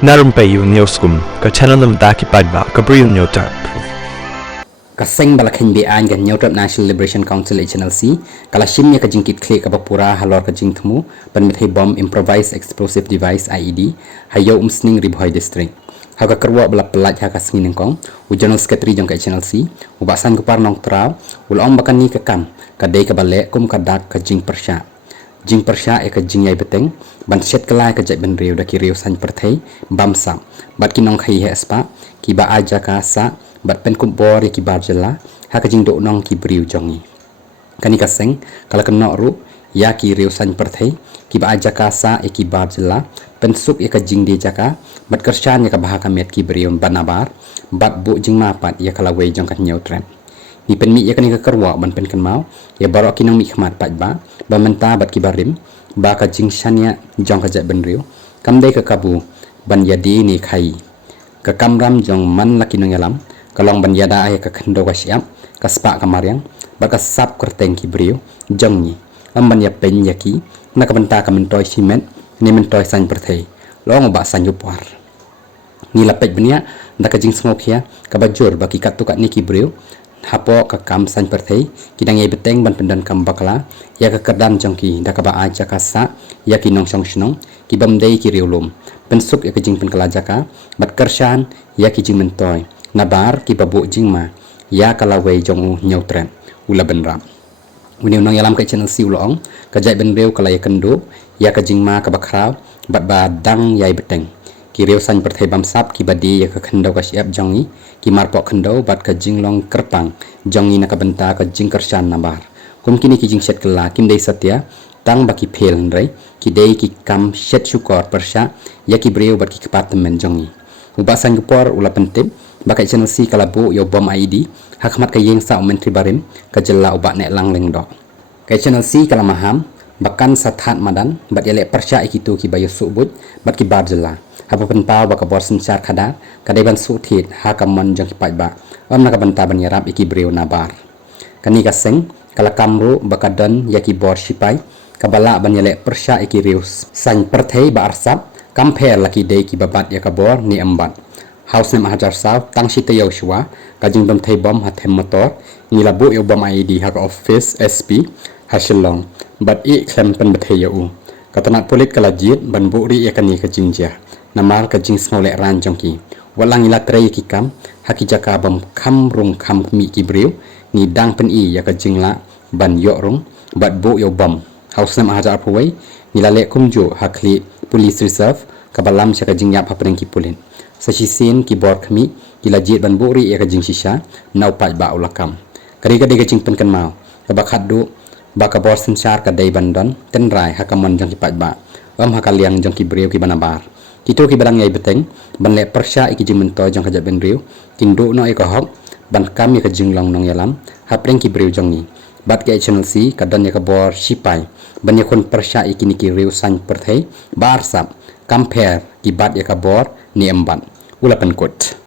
Na Rympei U HNLC paidbah Bri U Hynñiewtrep. Kaseng balakhin be an gan Hynñiewtrep National Liberation Council HNLC kala shimnya ka jingkit klik ka pura halor ka jingthmu panmithai bomb improvised explosive device IED Iew Umsning Ribhoi district haka kerwa bala pelaj haka sengin kong u general secretary jong ka HNLC u basan ko par nong traw ulong bakan ni ka kam ka dei ka bale kum ka dak ka jing persha e ka jing yai beteng ban shet kala ka jai ben riew da ki riew sain pyrthei bam sam bat ki nong khai he spa ki ba aja ka sa bat pen kum bor ki bar jela haka jing do nong ki Bri U jongi kani kaseng kala kena ru ïaki riew sain pyrthei ki ba aja ka sa ki bar jela pen suk ka jing de jaka bat Kyrshan ka bahaka met ki Bri U banabar bat bu jing mapat ya kala wei jong ka Hynñiewtrep ni pen mi ya kani ka kerwa ban pen kan mau ya baroh ki nong mi khmat paidbah bamenta bat ki barim ba ka jing shania jong ka jat ben riew kam dei ka kabu ban yadi ni khai ka kamram jong man laki nong yalam kalong ban yada ay ka khando ka siap ka spa ka mariang ba ka sap kyrteng ki Bri U jong ni am ban ya pen ïaki na ka banta ka mentoy simen ni mentoy sain pyrthei long ba sain upar ni lapet benia nda ka jing smok ya ka bajur ba ki katukat ni ki Bri U hapo ka kam sain pyrthei kidang yai beteng ban pendan kam bakla ya ka kerdan jongki da ka ba aja ka sa ya ki nong song snong ki bamdei ki riew lum pensuk ya ka jing pen kala jaka bat Kyrshan ya ki jing mentoy nabar ki babu jing ma ya kala wei jong u Hynñiewtrep ula benram uni nong yalam ka HNLC ulong ka jai ben riew kala ya kendo ya ka jing ma ka bakraw bat ba dang yai beteng ki riew sain pyrthei bam sap ki badi ya ka khendo ka siap jongi ki marpok khendo bat ka jing long kyrteng jongi na ka benta ka jing Kyrshan nabar kum kini ki jing set kala kim dei satya tang baki phel ndrai ki dei ki kam set shukor persha ya ki Bri U bat ki department jongi ubasan gupor ula pentip baka HNLC kala bu yo bom IED hakmat ka yeng sa menteri barim ka jella ubak nek lang leng dok ka HNLC kala maham bakan sathat madan bat yale persha ikitu ki bayo subut bat ki bar jella hapa penpau baka bor sencar khada kadai ban su thit ha kamon jong ki paidbah am na ka banta ban yarap iki Bri U nabar kani ka seng kala kamru baka don yaki bor sipai kabala ban yale persha iki riew sain pyrthei ba arsap kamper laki dei ki babat ya ka bor ni ambat house nem hajar saw tang shite yoshua ka jing bam thei bom hathem motor ni labu yo bom IED ha ka office SP ha shillong bat I klem pen bathei yo katanat polit kala jit ban bu ri ya kani ka jingja namar ka jing smole ran jongki walang ila trei ki kam haki jaka bam kham rung kham mi ki Bri U ni dang pen I ya ka jingla ban yo rung bat bu yo bom house nem hajar puwei ni la le kumjo hakli police reserve kabalam cha ka jingyap ha preng ki pulin sa sin ki bor khmi ki la jit ban bu ri ya ka jing shisha nau paidbah ulakam kari ka de ka jing pen kan mau ka bakhat du ba ka bor senchar ka dei ban don ten rai ha ka mon jong ki paidbah ha ka liang jong ki Bri U ki banabar kito ki barang yai beteng ban le persha iki jing mento jong ka jat ben riew king do no e ka hok ban kam ya ka jing long nong yalam ha preng ki Bri U jongi bat ka HNLC ka don ya ka bor sipai ban ya kon persha iki ni ki riew sain pyrthei bar sap kamper ki bat ya ka bor ni emban ula pen kot